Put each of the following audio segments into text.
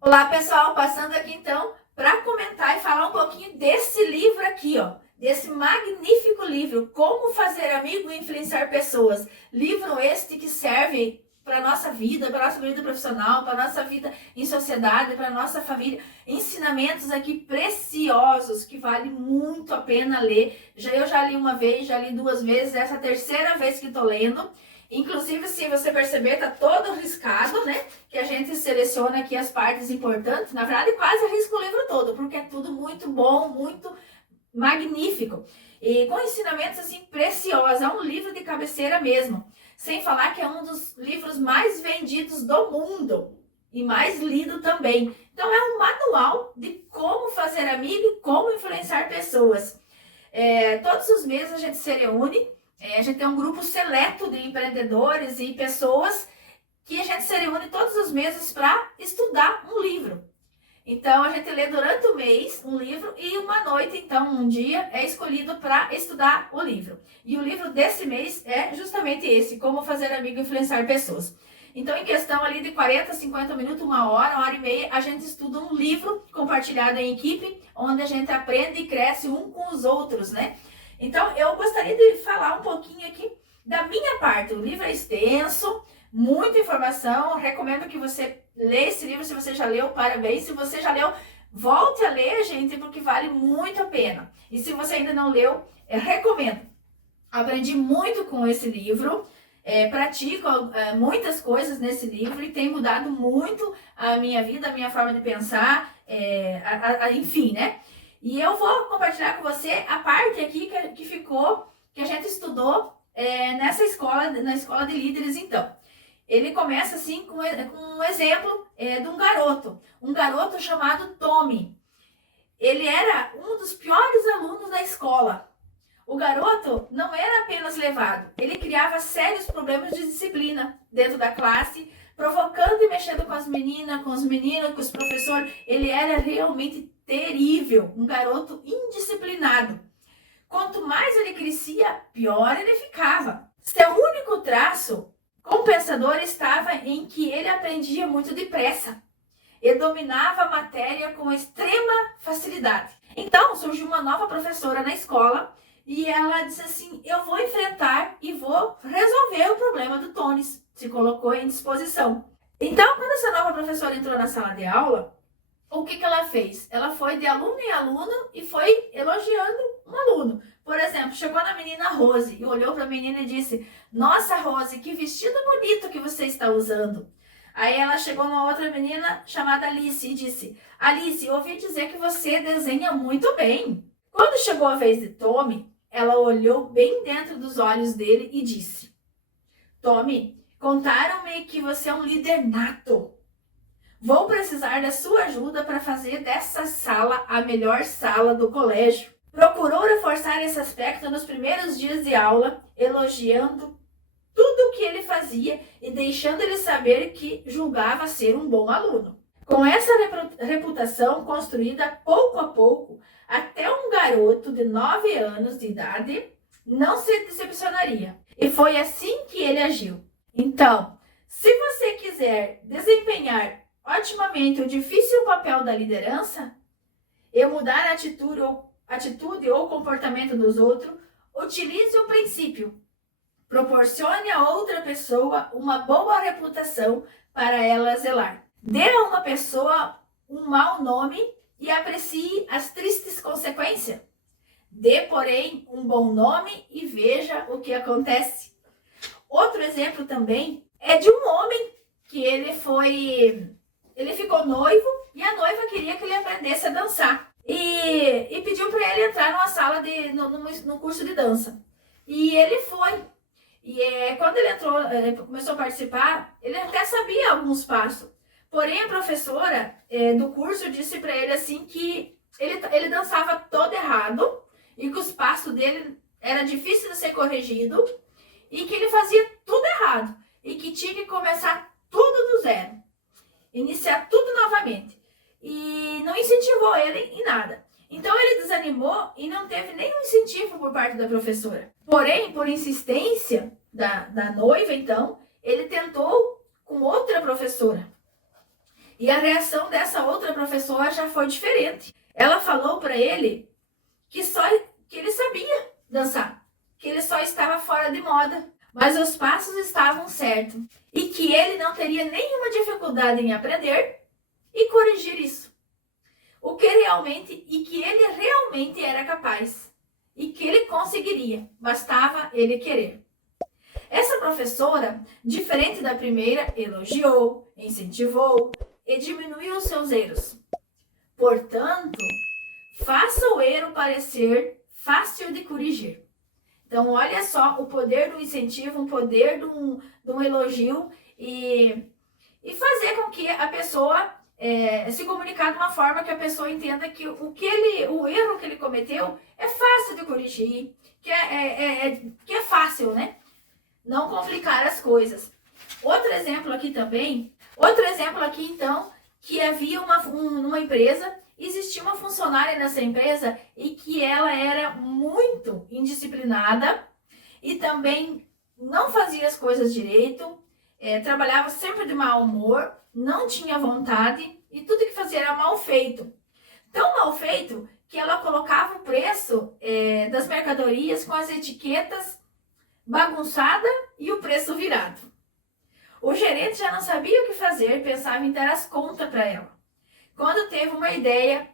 Olá pessoal, passando aqui então para comentar e falar um pouquinho desse livro aqui, ó, desse magnífico livro, Como Fazer Amigo e Influenciar Pessoas. Livro este que serve para nossa vida, para nossa vida profissional, para nossa vida em sociedade, para nossa família. Ensinamentos aqui preciosos que vale muito a pena ler. Eu já li uma vez, já li duas vezes, essa é a terceira vez que estou lendo. Inclusive, se você perceber, tá todo riscado, né? Que a gente seleciona aqui as partes importantes. Na verdade, quase risca o livro todo, porque é tudo muito bom, muito magnífico. E com ensinamentos, assim, preciosos. É um livro de cabeceira mesmo. Sem falar que é um dos livros mais vendidos do mundo. E mais lido também. Então, é um manual de como fazer amigo e como influenciar pessoas. Todos os meses a gente se reúne. A gente tem um grupo seleto de empreendedores e pessoas que a gente se reúne todos os meses para estudar um livro. Então, a gente lê durante o mês um livro e uma noite, então, um dia, é escolhido para estudar o livro. E o livro desse mês é justamente esse, Como Fazer Amigo e Influenciar Pessoas. Então, em questão ali de 40, 50 minutos, uma hora e meia, a gente estuda um livro compartilhado em equipe, onde a gente aprende e cresce um com os outros, né? Então, eu gostaria de falar um pouquinho aqui da minha parte. O livro é extenso, muita informação. Recomendo que você leia esse livro. Se você já leu, parabéns. Se você já leu, volte a ler, gente, porque vale muito a pena. E se você ainda não leu, recomendo. Aprendi muito com esse livro. Pratico muitas coisas nesse livro e tem mudado muito a minha vida, a minha forma de pensar, enfim, né? E eu vou compartilhar com você a parte aqui que ficou, que a gente estudou nessa escola, na escola de líderes, então. Ele começa assim com um exemplo de um garoto chamado Tommy. Ele era um dos piores alunos da escola. O garoto não era apenas levado, ele criava sérios problemas de disciplina dentro da classe, provocando e mexendo com as meninas, com os meninos, com os professores. Ele era realmente terrível, um garoto indisciplinado. Quanto mais ele crescia, pior ele ficava. Seu único traço compensador estava em que ele aprendia muito depressa e dominava a matéria com extrema facilidade. Então surgiu uma nova professora na escola e ela disse assim: eu vou enfrentar e vou resolver o problema do Tones. Se colocou em disposição. Então, quando essa nova professora entrou na sala de aula, o que ela fez? Ela foi de aluno em aluno e foi elogiando um aluno. Por exemplo, chegou na menina Rose e olhou para a menina e disse: nossa, Rose, que vestido bonito que você está usando. Aí ela chegou numa outra menina chamada Alice e disse: Alice, eu ouvi dizer que você desenha muito bem. Quando chegou a vez de Tommy, ela olhou bem dentro dos olhos dele e disse: Tommy, contaram-me que você é um líder nato. Vou precisar da sua ajuda para fazer dessa sala a melhor sala do colégio. Procurou reforçar esse aspecto nos primeiros dias de aula, elogiando tudo o que ele fazia e deixando ele saber que julgava ser um bom aluno. Com essa reputação construída pouco a pouco, até um garoto de 9 anos de idade não se decepcionaria. E foi assim que ele agiu. Então, se você quiser desempenhar otimamente o difícil papel da liderança e mudar a atitude ou comportamento dos outros, utilize o princípio. Proporcione a outra pessoa uma boa reputação para ela zelar. Dê a uma pessoa um mau nome e aprecie as tristes consequências. Dê, porém, um bom nome e veja o que acontece. Outro exemplo também é de um homem que ele ficou noivo e a noiva queria que ele aprendesse a dançar. E pediu para ele entrar numa sala no curso de dança. E ele foi. E quando ele entrou, começou a participar, ele até sabia alguns passos. Porém, a professora do curso disse para ele assim que ele dançava todo errado e que os passos dele era difícil de ser corrigido e que ele fazia tudo errado e que tinha que começar tudo do zero, iniciar tudo novamente. E não incentivou ele em nada. Então ele desanimou e não teve nenhum incentivo por parte da professora. Porém, por insistência da noiva, então, ele tentou com outra professora. E a reação dessa outra professora já foi diferente. Ela falou para ele que ele sabia dançar, que ele só estava fora de moda, mas os passos estavam certos e que ele não teria nenhuma dificuldade em aprender e corrigir isso. Que ele realmente era capaz e que ele conseguiria, bastava ele querer. Essa professora, diferente da primeira, elogiou, incentivou e diminuiu os seus erros. Portanto, faça o erro parecer fácil de corrigir. Então, olha só o poder do incentivo, o poder de um elogio e fazer com que a pessoa se comunicar de uma forma que a pessoa entenda que o erro que ele cometeu é fácil de corrigir, que é fácil, né? Não complicar as coisas. Outro exemplo aqui, então, que havia numa empresa, existia uma funcionária nessa empresa e que ela era muito indisciplinada e também não fazia as coisas direito, trabalhava sempre de mau humor, não tinha vontade e tudo que fazia era mal feito. Tão mal feito que ela colocava o preço das mercadorias com as etiquetas bagunçada e o preço virado. O gerente já não sabia o que fazer, pensava em dar as contas para ela. Quando teve uma ideia,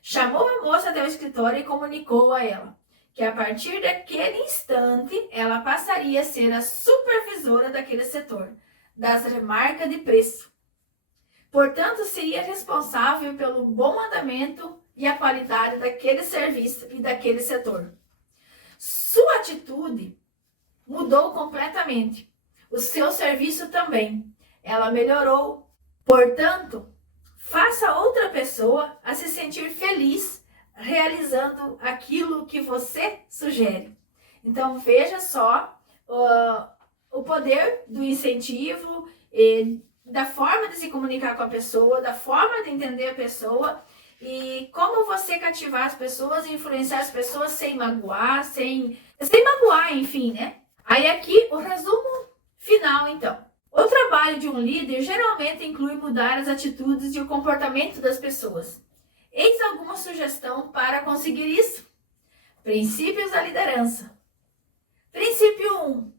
chamou a moça até o escritório e comunicou a ela que a partir daquele instante ela passaria a ser a supervisora daquele setor, das remarcas de preço. Portanto, seria responsável pelo bom andamento e a qualidade daquele serviço e daquele setor. Sua atitude mudou completamente. O seu serviço também. Ela melhorou. Portanto, faça outra pessoa a se sentir feliz realizando aquilo que você sugere. Então, veja só o poder do incentivo, da forma de se comunicar com a pessoa, da forma de entender a pessoa e como você cativar as pessoas e influenciar as pessoas sem magoar, enfim, né? Aí aqui o resumo final, então. O trabalho de um líder geralmente inclui mudar as atitudes e o comportamento das pessoas. Eis alguma sugestão para conseguir isso? Princípios da liderança. Princípio 1.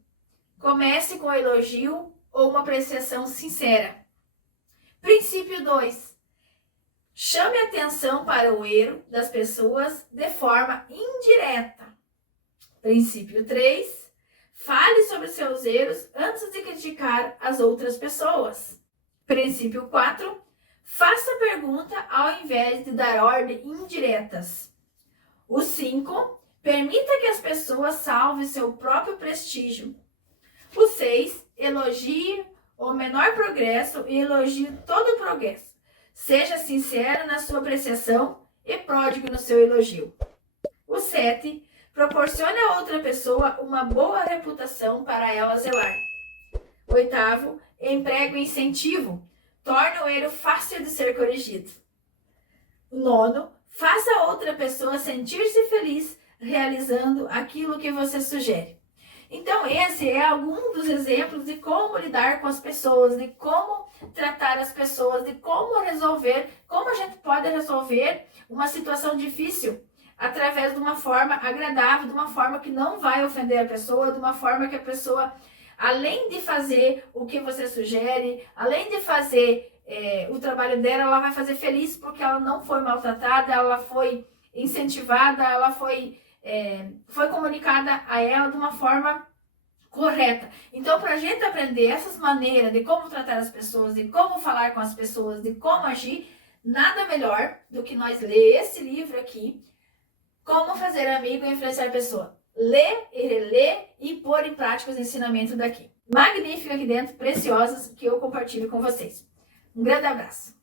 Comece com elogio ou uma apreciação sincera. Princípio 2. Chame atenção para o erro das pessoas de forma indireta. Princípio 3. Fale sobre seus erros antes de criticar as outras pessoas. Princípio 4. Faça pergunta ao invés de dar ordens indiretas. O 5. Permita que as pessoas salvem seu próprio prestígio. O 6. Elogie o menor progresso e elogie todo o progresso. Seja sincero na sua apreciação e pródigo no seu elogio. O 7. Proporcione a outra pessoa uma boa reputação para ela zelar. 8. Empregue o incentivo. Torne o erro fácil de ser corrigido. 9. Faça a outra pessoa sentir-se feliz realizando aquilo que você sugere. Então, esse é algum dos exemplos de como lidar com as pessoas, de como tratar as pessoas, de como a gente pode resolver uma situação difícil através de uma forma agradável, de uma forma que não vai ofender a pessoa, de uma forma que a pessoa, além de fazer o que você sugere, além de fazer o trabalho dela, ela vai fazer feliz porque ela não foi maltratada, ela foi incentivada, ela foi comunicada a ela de uma forma correta. Então, para a gente aprender essas maneiras de como tratar as pessoas, de como falar com as pessoas, de como agir, nada melhor do que nós ler esse livro aqui, Como Fazer Amigo e Influenciar Pessoa. Ler e reler e pôr em prática os ensinamentos daqui. Magnífico aqui dentro, preciosos, que eu compartilho com vocês. Um grande abraço.